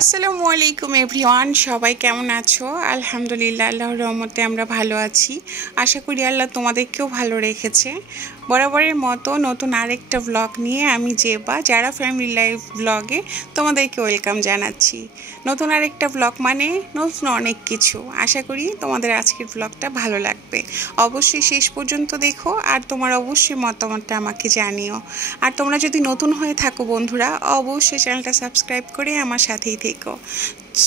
আসসালামু আলাইকুম এভরিওয়ান, সবাই কেমন আছো? আলহামদুলিল্লাহ, আল্লাহর রহমতে আমরা ভালো আছি। আশা করি আল্লাহ তোমাদেরকেও ভালো রেখেছে। বরাবরের মতো নতুন আরেকটা ব্লগ নিয়ে আমি যারা ফ্যামিলি লাইফ ব্লগে তোমাদেরকে ওয়েলকাম জানাচ্ছি। নতুন আরেকটা ব্লগ মানে নতুন অনেক কিছু। আশা করি তোমাদের আজকের ব্লগটা ভালো লাগবে। অবশ্যই শেষ পর্যন্ত দেখো আর তোমার অবশ্যই মতামতটা আমাকে জানিও। আর তোমরা যদি নতুন হয়ে থাকো বন্ধুরা, অবশ্যই চ্যানেলটা সাবস্ক্রাইব করে আমার সাথেই থেকো।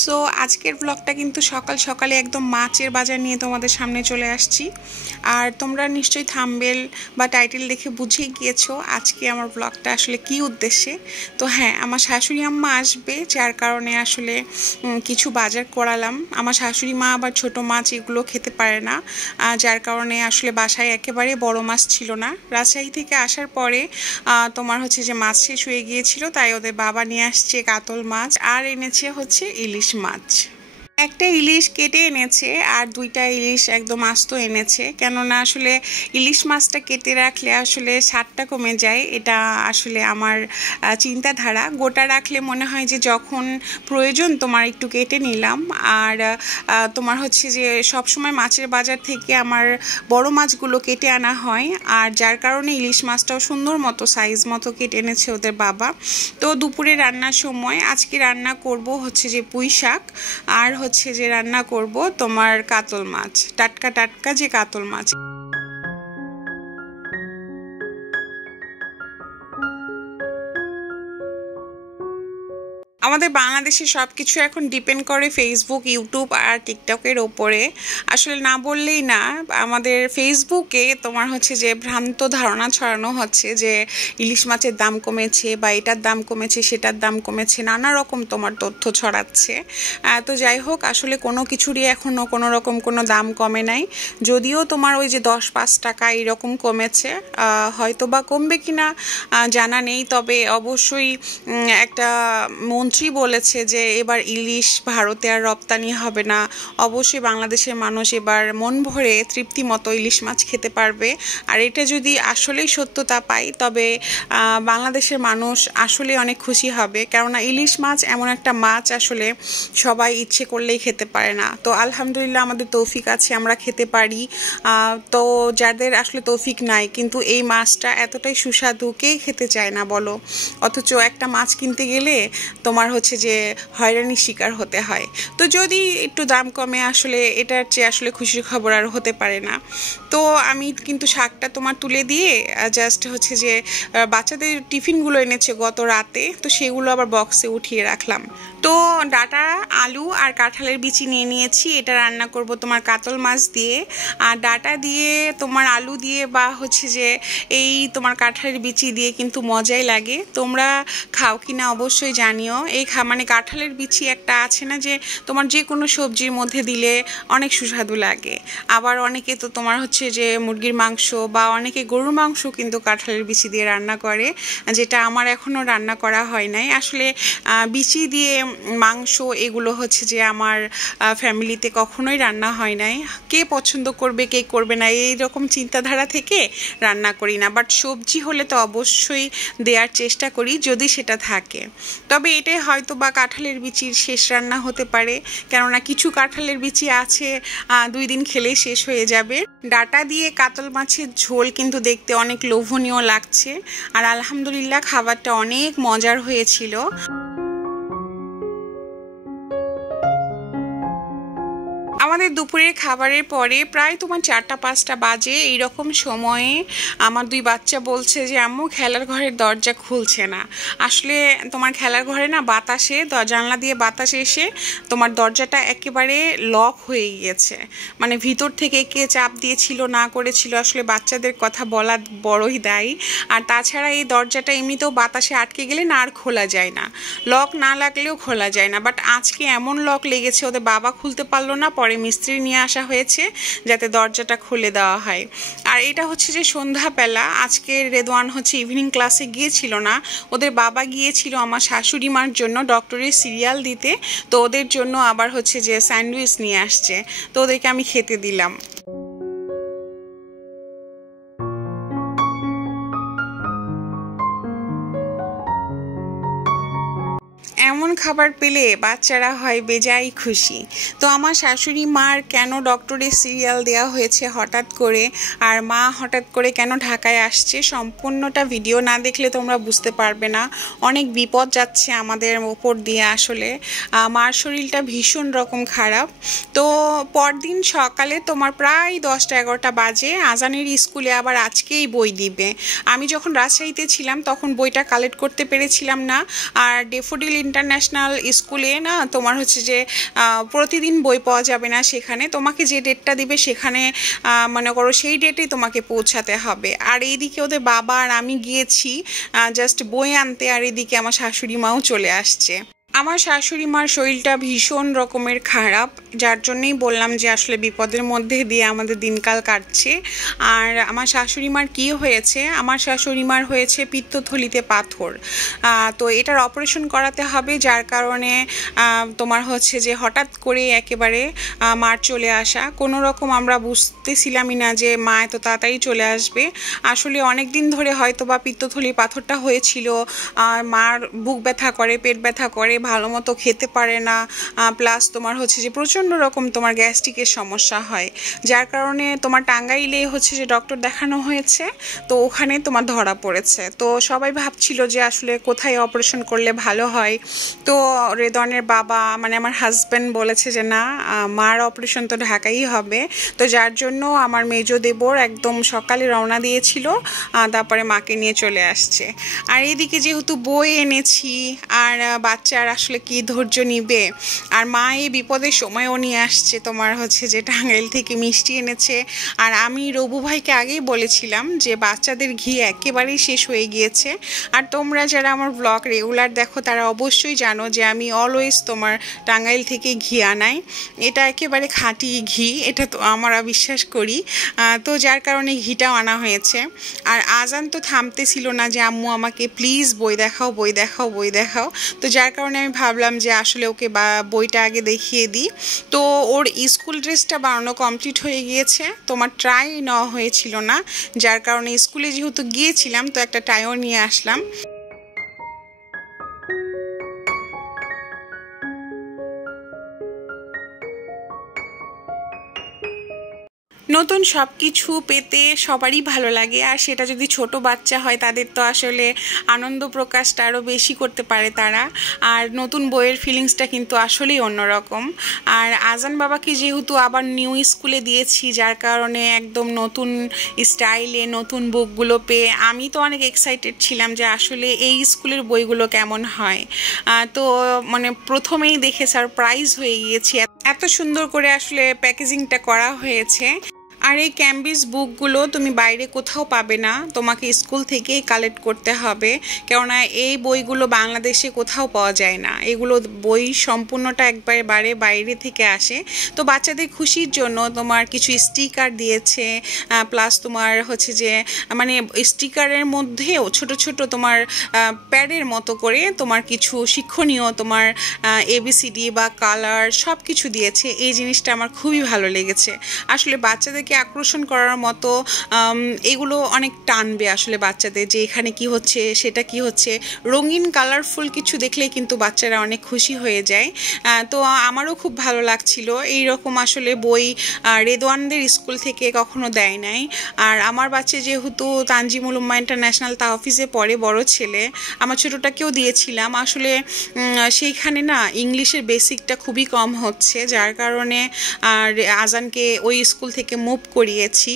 সো আজকের ব্লগটা কিন্তু সকাল সকালে একদম মাছের বাজার নিয়ে তোমাদের সামনে চলে আসছি। আর তোমরা নিশ্চয়ই থাম্বনেল বা টাইটেল দেখে বুঝেই গিয়েছো আজকে আমার ব্লগটা আসলে কী উদ্দেশ্যে। তো হ্যাঁ, আমার শাশুড়ি আম্মা আসবে, যার কারণে আসলে কিছু বাজার করালাম। আমার শাশুড়ি মা আবার ছোট মাছ এগুলো খেতে পারে না, যার কারণে আসলে বাসায় একেবারে বড় মাছ ছিল না। রাজশাহী থেকে আসার পরে তোমার হচ্ছে যে মাছ শেষ হয়ে গিয়েছিল, তাই ওদের বাবা নিয়ে আসছে কাতল মাছ আর এনেছে হচ্ছে ইলিশ মাছ। একটা ইলিশ কেটে এনেছে আর দুইটা ইলিশ একদম আস্ত এনেছে, কেননা আসলে ইলিশ মাছটা কেটে রাখলে আসলে স্বাদটা কমে যায়। এটা আসলে আমার চিন্তাধারা। গোটা রাখলে মনে হয় যে যখন প্রয়োজন তোমার একটু কেটে নিলাম। আর তোমার হচ্ছে যে সবসময় মাছের বাজার থেকে আমার বড় মাছগুলো কেটে আনা হয়, আর যার কারণে ইলিশ মাছটাও সুন্দর মতো সাইজ মতো কেটে এনেছে ওদের বাবা। তো দুপুরে রান্নার সময় আজকে রান্না করব হচ্ছে যে পুঁই শাক, আর হচ্ছে যে রান্না করব তোমার কাতল মাছ, টাটকা টাটকা যে কাতল মাছ। আমাদের বাংলাদেশে সব কিছু এখন ডিপেন্ড করে ফেসবুক, ইউটিউব আর টিকটকের ওপরে। আসলে না বললেই না, আমাদের ফেসবুকে তোমার হচ্ছে যে ভ্রান্ত ধারণা ছড়ানো হচ্ছে যে ইলিশ মাছের দাম কমেছে বা এটার দাম কমেছে সেটার দাম কমেছে, নানা রকম তোমার তথ্য ছড়াচ্ছে। তো যাই হোক, আসলে কোনো কিছুরই এখনও কোনো রকম কোনো দাম কমে নাই। যদিও তোমার ওই যে 10-5 টাকা এরকম কমেছে, হয়তো বা কমবে কিনা জানা নেই। তবে অবশ্যই একটা মন্ত্রী বলেছে যে এবার ইলিশ ভারতে আর রপ্তানি হবে না। অবশ্যই বাংলাদেশের মানুষ এবার মন ভরে তৃপ্তি মতো ইলিশ মাছ খেতে পারবে। আর এটা যদি আসলেই সত্যতা পাই, তবে বাংলাদেশের মানুষ আসলে অনেক খুশি হবে, কেননা ইলিশ মাছ এমন একটা মাছ আসলে সবাই ইচ্ছে করলেই খেতে পারে না। তো আলহামদুলিল্লাহ আমাদের তৌফিক আছে, আমরা খেতে পারি। তো যাদের আসলে তৌফিক নাই, কিন্তু এই মাছটা এতটাই সুস্বাদু, কে খেতে চায় না বলো? অথচ একটা মাছ কিনতে গেলে তোমার হচ্ছে যে হয়রানির শিকার হতে হয়। তো যদি একটু দাম কমে, আসলে এটার চেয়ে আসলে খুশির খবর আর হতে পারে না। তো আমি কিন্তু শাকটা তোমার তুলে দিয়ে জাস্ট হচ্ছে যে বাচ্চাদের টিফিনগুলো এনেছে গত রাতে, তো সেগুলো আবার বক্সে উঠিয়ে রাখলাম। তো ডাটা, আলু আর কাঁঠালের বিচি নিয়ে নিয়েছি। এটা রান্না করব তোমার কাতল মাছ দিয়ে। আর ডাটা দিয়ে তোমার আলু দিয়ে বা হচ্ছে যে এই তোমার কাঁঠালের বিচি দিয়ে কিন্তু মজাই লাগে। তোমরা খাও কিনা অবশ্যই জানিও। এই মানে কাঁঠালের বিচি একটা আছে না, যে তোমার যে কোনো সবজির মধ্যে দিলে অনেক সুস্বাদু লাগে। আবার অনেকে তো তোমার হচ্ছে যে মুরগির মাংস বা অনেকে গরুর মাংস কিন্তু কাঁঠালের বিচি দিয়ে রান্না করে, যেটা আমার এখনও রান্না করা হয় নাই। আসলে বিচি দিয়ে মাংস এগুলো হচ্ছে যে আমার ফ্যামিলিতে কখনোই রান্না হয় নাই। কে পছন্দ করবে কে করবে না এই রকম চিন্তাধারা থেকে রান্না করি না, বাট সবজি হলে তো অবশ্যই দেওয়ার চেষ্টা করি যদি সেটা থাকে। তবে এটাই হয়তো বা কাঁঠালের বিচির শেষ রান্না হতে পারে, কেননা কিছু কাঁঠালের বিচি আছে 2 দিন খেলেই শেষ হয়ে যাবে। ডাটা দিয়ে কাতল মাছের ঝোল কিন্তু দেখতে অনেক লোভনীয় লাগছে, আর আলহামদুলিল্লাহ খাবারটা অনেক মজার হয়েছিল। আমাদের দুপুরের খাবারের পরে প্রায় তোমার 4টা-5টা বাজে এইরকম সময়ে আমার 2 বাচ্চা বলছে যে আম্মু খেলার ঘরের দরজা খুলছে না। আসলে তোমার খেলার ঘরে না বাতাসে, জানলা দিয়ে বাতাস এসে তোমার দরজাটা একেবারে লক হয়ে গিয়েছে। মানে ভিতর থেকে কে চাপ দিয়েছিল না করেছিল, আসলে বাচ্চাদের কথা বলা বড়ই দায়ী। আর তাছাড়া এই দরজাটা এমনিতেও বাতাসে আটকে গেলে না আর খোলা যায় না, লক না লাগলেও খোলা যায় না। বাট আজকে এমন লক লেগেছে, ওদের বাবা খুলতে পারলো না, পরে মিস্ত্রি নিয়ে আসা হয়েছে যাতে দরজাটা খুলে দেওয়া হয়। আর এটা হচ্ছে যে সন্ধ্যাবেলা, আজকে রেদওয়ান হচ্ছে ইভিনিং ক্লাসে গিয়েছিল না, ওদের বাবা গিয়েছিল আমার শাশুড়ি মার জন্য ডক্টরের সিরিয়াল দিতে। তো ওদের জন্য আবার হচ্ছে যে স্যান্ডউইচ নিয়ে আসছে, তো ওদেরকে আমি খেতে দিলাম। এমন খাবার পেলে বাচ্চারা হয় বেজায় খুশি। তো আমার শাশুড়ি মার কেন ডক্টরের সিরিয়াল দেওয়া হয়েছে হঠাৎ করে, আর মা হঠাৎ করে কেন ঢাকায় আসছে, সম্পূর্ণটা ভিডিও না দেখলে তোমরা বুঝতে পারবে না। অনেক বিপদ যাচ্ছে আমাদের ওপর দিয়ে। আসলে মার শরীরটা ভীষণ রকম খারাপ। তো পরদিন সকালে তোমার প্রায় 10টা-11টা বাজে, আজানের স্কুলে আবার আজকেই বই দিবে। আমি যখন রাজশাহীতে ছিলাম তখন বইটা কালেক্ট করতে পেরেছিলাম না। আর ডেফোডিল ইন্টারন্যাশনাল স্কুলে না তোমার হচ্ছে যে প্রতিদিন বই পাওয়া যাবে না, সেখানে তোমাকে যে ডেটটা দিবে সেখানে মনে করো সেই ডেটেই তোমাকে পৌঁছাতে হবে। আর এইদিকে ওদের বাবা আর আমি গিয়েছি জাস্ট বই আনতে, আর এদিকে আমার শাশুড়ি মাও চলে আসছে। আমার শাশুড়ি মার শরীরটা ভীষণ রকমের খারাপ, যার জন্যই বললাম যে আসলে বিপদের মধ্যে দিয়ে আমাদের দিনকাল কাটছে। আর আমার শাশুড়ি মার কী হয়েছে, আমার শাশুড়ি মার হয়েছে পিত্তথলিতে পাথর। তো এটার অপারেশন করাতে হবে, যার কারণে তোমার হচ্ছে যে হঠাৎ করে একেবারে মার চলে আসা। কোনো রকম আমরা বুঝতেছিলামই না যে মা এত তাড়াতাড়ি চলে আসবে। আসলে অনেক দিন ধরে হয়তো বা পিত্তথলির পাথরটা হয়েছিল। মার বুক ব্যথা করে, পেট ব্যথা করে, ভালো মতো খেতে পারে না, প্লাস তোমার হচ্ছে যে প্রচণ্ড রকম তোমার গ্যাস্ট্রিকের সমস্যা হয়, যার কারণে তোমার টাঙ্গাইলে হচ্ছে যে ডক্টর দেখানো হয়েছে। তো ওখানে তোমার ধরা পড়েছে। তো সবাই ভাবছিল যে আসলে কোথায় অপারেশন করলে ভালো হয়। তো রেদনের বাবা মানে আমার হাজব্যান্ড বলেছে যে না, মার অপারেশন তো ঢাকাই হবে। তো যার জন্য আমার মেজো দেবর একদম সকালে রওনা দিয়েছিল, তারপরে মাকে নিয়ে চলে আসছে। আর এদিকে যেহেতু বই এনেছি, আর বাচ্চার আসলে কি ধৈর্য নিবে। আর মা এই বিপদের সময়ও নিয়ে আসছে, তোমার হচ্ছে যে টাঙ্গাইল থেকে মিষ্টি এনেছে। আর আমি রবু ভাইকে আগেই বলেছিলাম যে বাচ্চাদের ঘি একেবারেই শেষ হয়ে গিয়েছে। আর তোমরা যারা আমার ব্লগ রেগুলার দেখো তারা অবশ্যই জানো যে আমি অলওয়েজ তোমার টাঙ্গাইল থেকে ঘি আনাই। এটা একেবারে খাঁটি ঘি, এটা তো আমরা বিশ্বাস করি। তো যার কারণে ঘিটাও আনা হয়েছে। আর আজান তো থামতেছিল না যে আম্মু আমাকে প্লিজ বই দেখাও, বই দেখাও, বই দেখাও। তো যার কারণে আমি ভাবলাম যে আসলে ওকে বইটা আগে দেখিয়ে দিই। তো ওর স্কুল ড্রেসটা বানানো কমপ্লিট হয়ে গিয়েছে, তোমার ট্রাই নেওয়া হয়েছিল না, যার কারণে স্কুলে যেহেতু গিয়েছিলাম তো একটা টাইও নিয়ে আসলাম। নতুন সব কিছু পেতে সবারই ভালো লাগে, আর সেটা যদি ছোট বাচ্চা হয় তাদের তো আসলে আনন্দ প্রকাশটা আরও বেশি করতে পারে তারা। আর নতুন বইয়ের ফিলিংসটা কিন্তু আসলেই অন্যরকম। আর আজান বাবাকে যেহেতু আবার নিউ স্কুলে দিয়েছি, যার কারণে একদম নতুন স্টাইলে নতুন বুকগুলো পেয়ে আমি তো অনেক এক্সাইটেড ছিলাম যে আসলে এই স্কুলের বইগুলো কেমন হয়। তো মানে প্রথমেই দেখে সারপ্রাইজ হয়ে গিয়েছি, এত সুন্দর করে আসলে প্যাকেজিংটা করা হয়েছে। আর এই ক্যাম্ব্রিজ বুকগুলো তুমি বাইরে কোথাও পাবে না, তোমাকে স্কুল থেকেই কালেক্ট করতে হবে, কেননা এই বইগুলো বাংলাদেশে কোথাও পাওয়া যায় না। এগুলো বই সম্পূর্ণটা একবারে বাইরে থেকে আসে। তো বাচ্চাদের খুশির জন্য তোমার কিছু স্টিকার দিয়েছে, প্লাস তোমার হচ্ছে যে মানে স্টিকারের মধ্যেও ছোট ছোট তোমার প্যাডের মতো করে তোমার কিছু শিক্ষণীয় তোমার ABCD বা কালার সব কিছু দিয়েছে। এই জিনিসটা আমার খুবই ভালো লেগেছে। আসলে বাচ্চাদেরকে আকর্ষণ করার মতো এগুলো অনেক টানবে আসলে বাচ্চাদের, যে এখানে কি হচ্ছে সেটা কি হচ্ছে, রঙিন কালারফুল কিছু দেখলেই কিন্তু বাচ্চারা অনেক খুশি হয়ে যায়। তো আমারও খুব ভালো লাগছিল। এই রকম আসলে বই রেদওয়ানদের স্কুল থেকে কখনো দেয় নাই। আর আমার বাচ্চা যেহেতু তানজিমুল উম্মাহ ইন্টারন্যাশনাল তাহফিজে পড়ে, বড় ছেলে, আমার ছোটোটাকেও দিয়েছিলাম। আসলে সেইখানে না ইংলিশের বেসিকটা খুবই কম হচ্ছে, যার কারণে আজানকে ওই স্কুল থেকে মুভ করিয়েছি।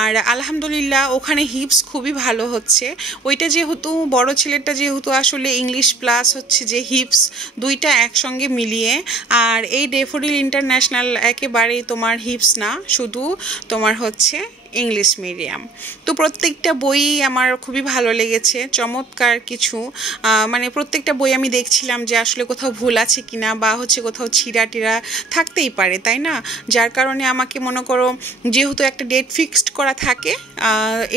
আর আলহামদুলিল্লাহ ওখানে হিপস খুবই ভালো হচ্ছে। ওইটা যেহেতু বড় ছেলেটা যেহেতু আসলে ইংলিশ প্লাস হচ্ছে যে হিপস দুইটা একসঙ্গে মিলিয়ে। আর এই ডেফোডিল ইন্টারন্যাশনাল একেবারেই তোমার হিপস না, শুধু তোমার হচ্ছে ইংলিশ মিডিয়াম। তো প্রত্যেকটা বই আমার খুবই ভালো লেগেছে, চমৎকার কিছু। মানে প্রত্যেকটা বই আমি দেখছিলাম যে আসলে কোথাও ভুল আছে কিনা, বা হচ্ছে কোথাও ছিঁড়া টিরা থাকতেই পারে, তাই না? যার কারণে আমাকে মনে করো যেহেতু একটা ডেট ফিক্সড করা থাকে,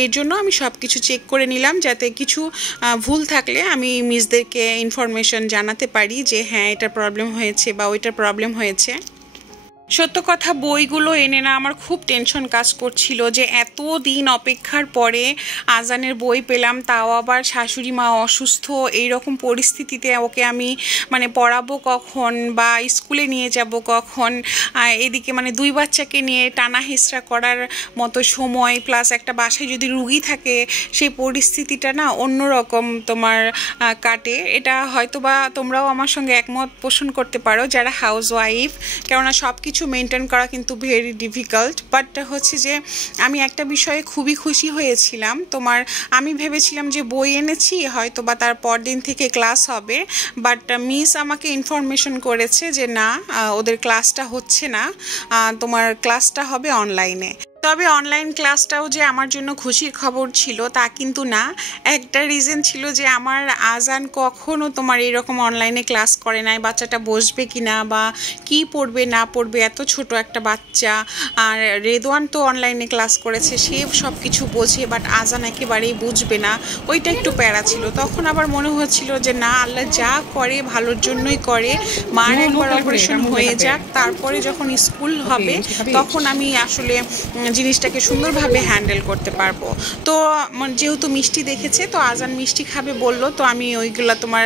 এর জন্য আমি সব কিছু চেক করে নিলাম, যাতে কিছু ভুল থাকলে আমি মিসদেরকে ইনফরমেশন জানাতে পারি যে হ্যাঁ এটার প্রবলেম হয়েছে বা ওইটার প্রবলেম হয়েছে। সত্য কথা, বইগুলো এনে না আমার খুব টেনশন কাজ করছিল যে এত দিন অপেক্ষার পরে আজানের বই পেলাম, তাও আবার শাশুড়ি মা অসুস্থ, এই রকম পরিস্থিতিতে ওকে আমি মানে পড়াবো কখন বা স্কুলে নিয়ে যাব কখন, এদিকে মানে দুই বাচ্চাকে নিয়ে টানা হেঁচড়া করার মতো সময়, প্লাস একটা বাসায় যদি রুগী থাকে সেই পরিস্থিতিটা না অন্যরকম তোমার কাটে। এটা হয়তো বা তোমরাও আমার সঙ্গে একমত পোষণ করতে পারো যারা হাউস ওয়াইফ, কেননা সব কিছু মেনটেন করা কিন্তু ভেরি ডিফিকাল্ট। বাট হচ্ছে যে আমি একটা বিষয়ে খুবই খুশি হয়েছিলাম, আমি ভেবেছিলাম যে বই এনেছি হয়তো বা তার পরদিন থেকে ক্লাস হবে, বাট মিস আমাকে ইনফরমেশন করেছে যে না, ওদের ক্লাসটা হচ্ছে না, তোমার ক্লাসটা হবে অনলাইনে। তবে অনলাইন ক্লাসটাও যে আমার জন্য খুশির খবর ছিল তা কিন্তু না। একটা রিজন ছিল যে আমার আজান কখনো তোমার এরকম অনলাইনে ক্লাস করে নাই, বাচ্চাটা বসবে কি না বা কি পড়বে না পড়বে, এত ছোট একটা বাচ্চা। আর রেদওয়ান তো অনলাইনে ক্লাস করেছে, সে সব কিছু বোঝে, বাট আজান একেবারেই বুঝবে না, ওইটা একটু প্যারা ছিল। তখন আবার মনে হচ্ছিল যে না, আল্লাহ যা করে ভালোর জন্যই করে, মার একবার অপারেশন হয়ে যাক, তারপরে যখন স্কুল হবে তখন আমি আসলে জিনিসটাকে সুন্দরভাবে হ্যান্ডেল করতে পারবো। তো যেহেতু মিষ্টি দেখেছে, তো আজান মিষ্টি খাবে বললো, তো আমি ওইগুলো তোমার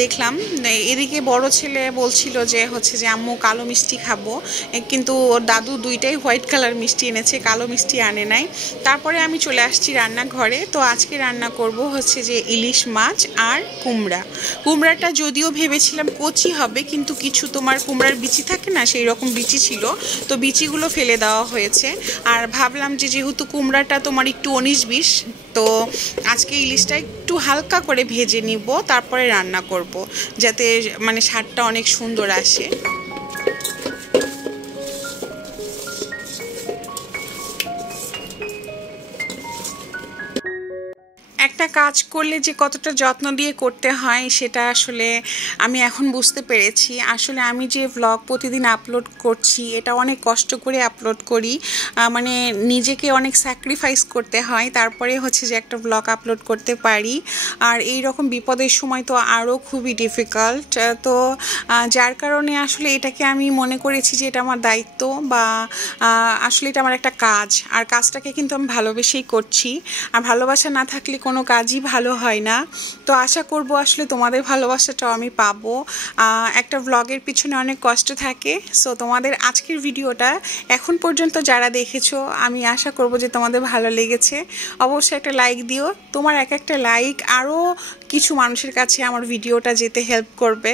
দেখলাম। এদিকে বড় ছেলে বলছিল যে হচ্ছে যে আম্মু কালো মিষ্টি খাবো, কিন্তু ওর দাদু দুইটাই হোয়াইট কালার মিষ্টি এনেছে, কালো মিষ্টি আনে নাই। তারপরে আমি চলে আসছি রান্নাঘরে। তো আজকে রান্না করব হচ্ছে যে ইলিশ মাছ আর কুমড়াটা যদিও ভেবেছিলাম কচি হবে, কিন্তু কিছু তোমার কুমড়ার বিচি থাকে না, সেই রকম বিচি ছিল, তো বিচিগুলো ফেলে দেওয়া হয়েছে। আর ভাবলাম যে যেহেতু কুমড়াটা তোমার একটু 19-20, তো আজকে ইলিশটা একটু হালকা করে ভেজে নিব, তারপরে রান্না করব, যাতে মানে স্বাদটা অনেক সুন্দর আসে। একটা কাজ করলে যে কতটা যত্ন দিয়ে করতে হয় সেটা আসলে আমি এখন বুঝতে পেরেছি। আসলে আমি যে ভ্লগ প্রতিদিন আপলোড করছি, এটা অনেক কষ্ট করে আপলোড করি, মানে নিজেকে অনেক স্যাক্রিফাইস করতে হয়, তারপরে হচ্ছে যে একটা ভ্লগ আপলোড করতে পারি। আর এই রকম বিপদের সময় তো আরও খুবই ডিফিকাল্ট। তো যার কারণে আসলে এটাকে আমি মনে করেছি যে এটা আমার দায়িত্ব, বা আসলে এটা আমার একটা কাজ, আর কাজটাকে কিন্তু আমি ভালোবেসেই করছি। আর ভালোবাসা না থাকলে কোনো কাজই ভালো হয় না। তো আশা করব আসলে তোমাদের ভালোবাসাটাও আমি পাবো। একটা ভ্লগের পিছনে অনেক কষ্ট থাকে। সো তোমাদের আজকের ভিডিওটা এখন পর্যন্ত যারা দেখেছো, আমি আশা করব যে তোমাদের ভালো লেগেছে। অবশ্যই একটা লাইক দিও, তোমার একটা লাইক আরও কিছু মানুষের কাছে আমার ভিডিওটা যেতে হেল্প করবে।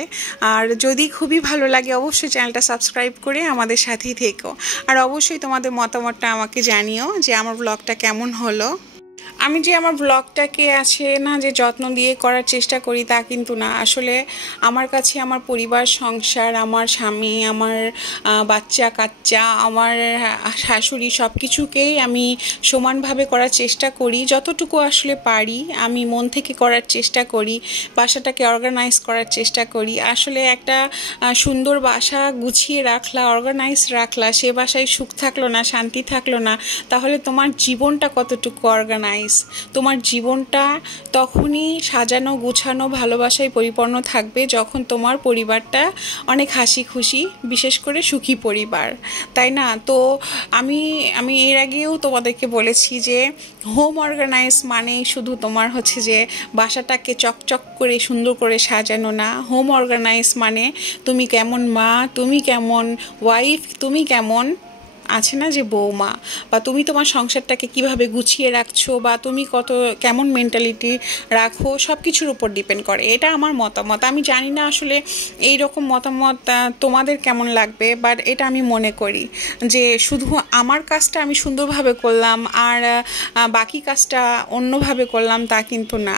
আর যদি খুবই ভালো লাগে অবশ্যই চ্যানেলটা সাবস্ক্রাইব করে আমাদের সাথেই থেকো। আর অবশ্যই তোমাদের মতামতটা আমাকে জানিও যে আমার ব্লগটা কেমন হলো। আমি যে আমার ব্লগটাকে আছে না যে যত্ন দিয়ে করার চেষ্টা করি তা কিন্তু না, আসলে আমার কাছে আমার পরিবার, সংসার, আমার স্বামী, আমার বাচ্চা কাচ্চা, আমার শাশুড়ি, সব কিছুকেই আমি সমানভাবে করার চেষ্টা করি, যতটুকু আসলে পারি আমি মন থেকে করার চেষ্টা করি। বাসাটাকে অর্গানাইজ করার চেষ্টা করি। আসলে একটা সুন্দর বাসা গুছিয়ে রাখলা, অর্গানাইজ রাখলা, সে বাসায় সুখ থাকলো না, শান্তি থাকলো না, তাহলে তোমার জীবনটা কতটুকু অর্গানাইজ, তোমার জীবনটা তখনই সাজানো গুছানো ভালোবাসায় পরিপূর্ণ থাকবে যখন তোমার পরিবারটা অনেক হাসি খুশি, বিশেষ করে সুখী পরিবার, তাই না? তো আমি এর আগেও তোমাদেরকে বলেছি যে হোম অর্গানাইজ মানে শুধু তোমার হচ্ছে যে বাসাটাকে চকচক করে সুন্দর করে সাজানো না। হোম অর্গানাইজ মানে তুমি কেমন মা, তুমি কেমন ওয়াইফ, তুমি কেমন আছে না যে বৌমা, বা তুমি তোমার সংসারটাকে কিভাবে গুছিয়ে রাখছো, বা তুমি কেমন মেন্টালিটি রাখো, সব কিছুর উপর ডিপেন্ড করে। এটা আমার মতামত। আমি জানি না আসলে এই রকম মতামত তোমাদের কেমন লাগবে, বাট এটা আমি মনে করি যে শুধু আমার কাজটা আমি সুন্দরভাবে করলাম আর বাকি কাজটা অন্যভাবে করলাম তা কিন্তু না।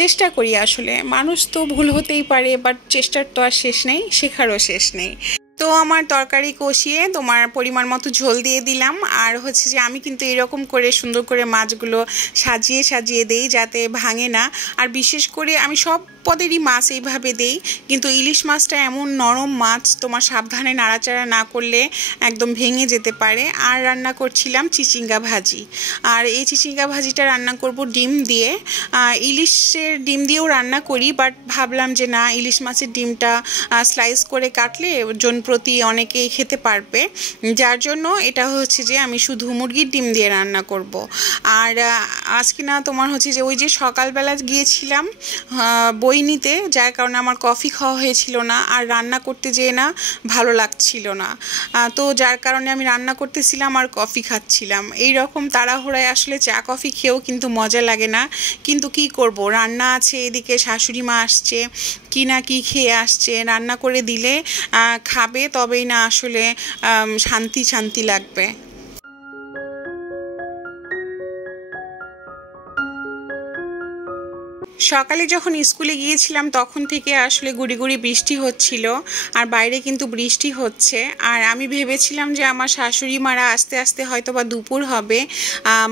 চেষ্টা করি, আসলে মানুষ তো ভুল হতেই পারে, বাট চেষ্টার তো আর শেষ নেই, শেখারও শেষ নেই। তো আমার তরকারি কষিয়ে তোমার পরিমাণ মতো ঝোল দিয়ে দিলাম। আর হচ্ছে যে আমি কিন্তু এরকম করে সুন্দর করে মাছগুলো সাজিয়ে সাজিয়ে দেই যাতে ভাঙে না। আর বিশেষ করে আমি সব পদেরই মাছ এইভাবে দেই, কিন্তু ইলিশ মাছটা এমন নরম মাছ, তোমার সাবধানে নাড়াচাড়া না করলে একদম ভেঙে যেতে পারে। আর রান্না করছিলাম চিচিঙ্গা ভাজি, আর এই চিচিঙ্গা ভাজিটা রান্না করব ডিম দিয়ে। ইলিশের ডিম দিয়েও রান্না করি, বাট ভাবলাম যে না, ইলিশ মাছের ডিমটা স্লাইস করে কাটলে জন প্রতি অনেকেই খেতে পারবে, যার জন্য এটা হচ্ছে যে আমি শুধু মুরগির ডিম দিয়ে রান্না করব। আর আজকে না তোমার হচ্ছে যে ওই যে সকালবেলা গিয়েছিলাম বই নিতে, যার কারণে আমার কফি খাওয়া হয়েছিল না, আর রান্না করতে যেয়ে না ভালো লাগছিল না, তো যার কারণে আমি রান্না করতেছিলাম আর কফি খাচ্ছিলাম। এই রকম তাড়াহুড়ায় আসলে চা কফি খেয়েও কিন্তু মজা লাগে না, কিন্তু কি করব, রান্না আছে, এদিকে শাশুড়ি মা আসছে, কি না কি খেয়ে আসছে, রান্না করে দিলে খাবে, তবেই না আসলে শান্তি শান্তি লাগবে। সকালে যখন স্কুলে গিয়েছিলাম তখন থেকে আসলে গুড়ি গুড়ি বৃষ্টি হচ্ছিল, আর বাইরে কিন্তু বৃষ্টি হচ্ছে। আর আমি ভেবেছিলাম যে আমার শাশুড়ি মারা আস্তে আস্তে হয়তো বা দুপুর হবে,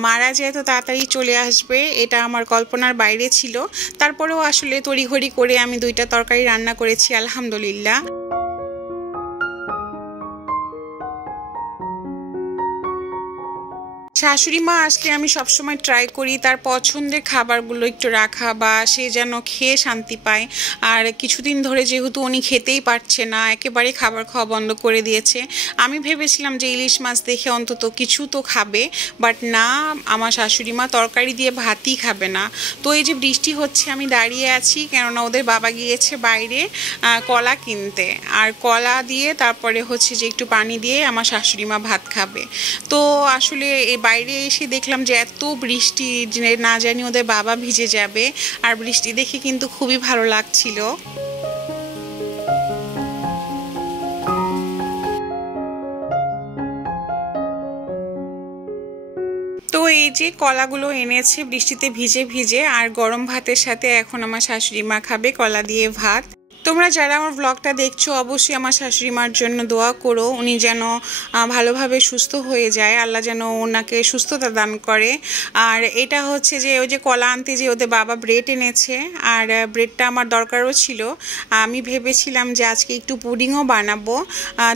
মারা যেহেতু তাড়াতাড়ি চলে আসবে, এটা আমার কল্পনার বাইরে ছিল। তারপরেও আসলে তড়িঘড়ি করে আমি 2টা তরকারি রান্না করেছি, আলহামদুলিল্লাহ। শাশুড়ি মা আসলে আমি সবসময় ট্রাই করি তার পছন্দের খাবারগুলো একটু রাখা, বা সে যেন খেয়ে শান্তি পায়। আর কিছুদিন ধরে যেহেতু উনি খেতেই পারছে না, একেবারে খাবার খাওয়া বন্ধ করে দিয়েছে, আমি ভেবেছিলাম যে ইলিশ মাছ দেখে অন্তত কিছু তো খাবে, বাট না, আমার শাশুড়ি মা তরকারি দিয়ে ভাতই খাবে না। তো এই যে বৃষ্টি হচ্ছে, আমি দাঁড়িয়ে আছি, কেননা ওদের বাবা গিয়েছে বাইরে কলা কিনতে, আর কলা দিয়ে তারপরে হচ্ছে যে একটু পানি দিয়ে আমার শাশুড়ি মা ভাত খাবে। তো আসলে বাইরে এসে দেখলাম যে এত বৃষ্টি, যে না জানি ওদের বাবা ভিজে যাবে, আর বৃষ্টি দেখে কিন্তু খুবই ভালো লাগছিল। তো এই যে কলাগুলো এনেছে বৃষ্টিতে ভিজে ভিজে, আর গরম ভাতের সাথে এখন আমার শাশুড়ি মা খাবে কলা দিয়ে ভাত। তোমরা যারা আমার ব্লগটা দেখছো অবশ্যই আমার শাশুড়ি মার জন্য দোয়া করো, উনি যেন ভালোভাবে সুস্থ হয়ে যায়, আল্লাহ যেন ওনাকে সুস্থতা দান করে। আর এটা হচ্ছে যে ওই যে কলা আনতে যে ওদের বাবা ব্রেড এনেছে, আর ব্রেডটা আমার দরকারও ছিল, আমি ভেবেছিলাম যে আজকে একটু পুডিংও বানাবো।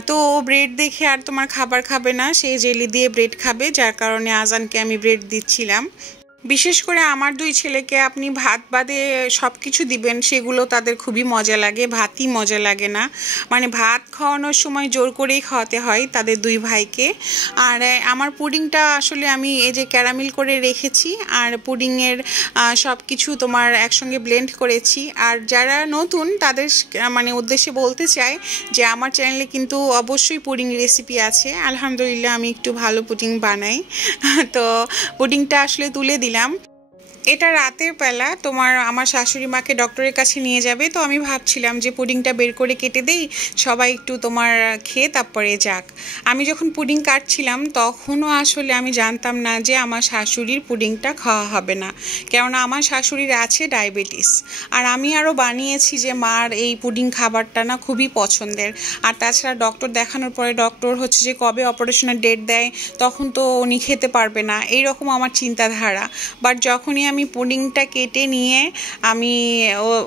তো ব্রেড দেখে আর তোমার খাবার খাবে না, সে জেলি দিয়ে ব্রেড খাবে, যার কারণে আজানকে আমি ব্রেড দিচ্ছিলাম। বিশেষ করে আমার 2 ছেলেকে আপনি ভাত বাদে সব কিছু দিবেন, সেগুলো তাদের খুবই মজা লাগে, ভাতই মজা লাগে না। মানে ভাত খাওয়ানোর সময় জোর করেই খাওয়াতে হয় তাদের 2 ভাইকে। আর আমার পুডিংটা আসলে আমি এই যে ক্যারামেল করে রেখেছি, আর পুডিংয়ের সব কিছু তোমার একসঙ্গে ব্লেন্ড করেছি। আর যারা নতুন তাদের মানে উদ্দেশ্যে বলতে চাই যে আমার চ্যানেলে কিন্তু অবশ্যই পুডিং রেসিপি আছে, আলহামদুলিল্লাহ আমি একটু ভালো পুডিং বানাই। তো পুডিংটা আসলে তুলে দিলাম। এটা রাতের বেলা তোমার আমার শাশুড়ি মাকে ডক্টরের কাছে নিয়ে যাবে, তো আমি ভাবছিলাম যে পুডিংটা বের করে কেটে দেই, সবাই একটু তোমার খেয়ে তারপরে যাক। আমি যখন পুডিং কাটছিলাম তখনও আসলে আমি জানতাম না যে আমার শাশুড়ির পুডিংটা খাওয়া হবে না, কেননা আমার শাশুড়ির আছে ডায়াবেটিস। আর আমি আরও বানিয়েছি যে মার এই পুডিং খাবারটা না খুবই পছন্দের। আর তাছাড়া ডক্টর দেখানোর পরে ডক্টর হচ্ছে যে কবে অপারেশনের ডেট দেয়, তখন তো উনি খেতে পারবে না, এইরকম আমার চিন্তাধারা। বাট যখনই আমি পুডিংটা কেটে নিয়ে আমি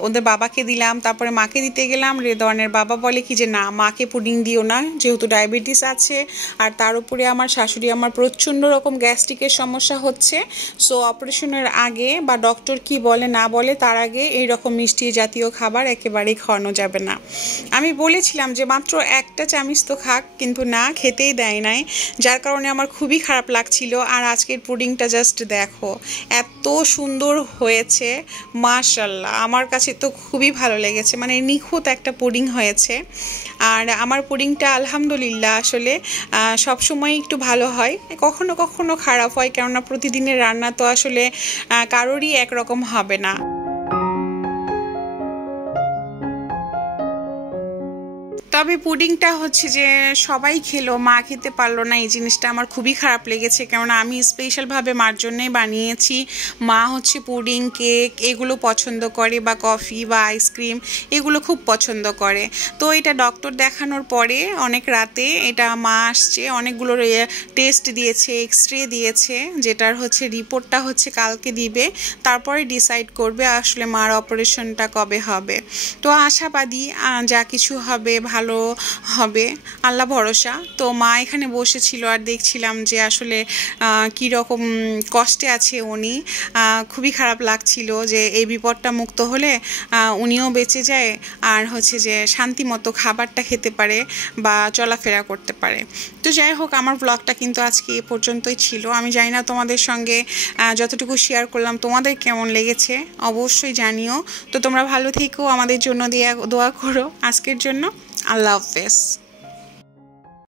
ওদের বাবাকে দিলাম, তারপরে মাকে দিতে গেলাম, রেদওয়ানের বাবা বলে কি যে না, মাকে পুডিং দিও না, যেহেতু ডায়াবেটিস আছে, আর তার উপরে আমার শাশুড়ি আমার প্রচণ্ড রকম গ্যাস্ট্রিকের সমস্যা হচ্ছে, সো অপারেশনের আগে বা ডক্টর কি বলে না বলে তার আগে এই রকম মিষ্টি জাতীয় খাবার একেবারেই খাওয়ানো যাবে না। আমি বলেছিলাম যে মাত্র 1টা চামচ তো খাক, কিন্তু না, খেতেই দেয় নাই, যার কারণে আমার খুবই খারাপ লাগছিল। আর আজকের পুডিংটা জাস্ট দেখো, এত সুন্দর হয়েছে, মাশাআল্লাহ, আমার কাছে তো খুবই ভালো লেগেছে, মানে নিখুঁত একটা পুডিং হয়েছে। আর আমার পুডিংটা আলহামদুলিল্লাহ আসলে সবসময় একটু ভালো হয়, কখনো কখনো খারাপ হয়, কেননা প্রতিদিনের রান্না তো আসলে কারোরই একরকম হবে না। তবে পুডিংটা হচ্ছে যে সবাই খেলো, মা খেতে পারলো না, এই জিনিসটা আমার খুবই খারাপ লেগেছে। কেননা আমি স্পেশালভাবে মার জন্যই বানিয়েছি। মা হচ্ছে পুডিং, কেক এগুলো পছন্দ করে, বা কফি বা আইসক্রিম এগুলো খুব পছন্দ করে। তো এটা ডক্টর দেখানোর পরে অনেক রাতে এটা মা আসছে, অনেকগুলো টেস্ট দিয়েছে, এক্সরে দিয়েছে, যেটার হচ্ছে রিপোর্টটা হচ্ছে কালকে দিবে। তারপরে ডিসাইড করবে আসলে মার অপারেশনটা কবে হবে। তো আশাবাদী যা কিছু হবে ভালো হবে, আল্লাহ ভরসা। তো মা এখানে বসেছিল আর দেখছিলাম যে আসলে কী রকম কষ্টে আছে উনি। খুবই খারাপ লাগছিল যে এই বিপদটা মুক্ত হলে উনিও বেঁচে যায়, আর হচ্ছে যে শান্তি মতো খাবারটা খেতে পারে বা চলাফেরা করতে পারে। তো যাই হোক, আমার ব্লগটা কিন্তু আজকে এ পর্যন্তই ছিল। আমি জানি না তোমাদের সঙ্গে যতটুকু শেয়ার করলাম তোমাদের কেমন লেগেছে, অবশ্যই জানিও। তো তোমরা ভালো থেকো, আমাদের জন্য দোয়া করো। আজকের জন্য আল্লাহ হাফেজ।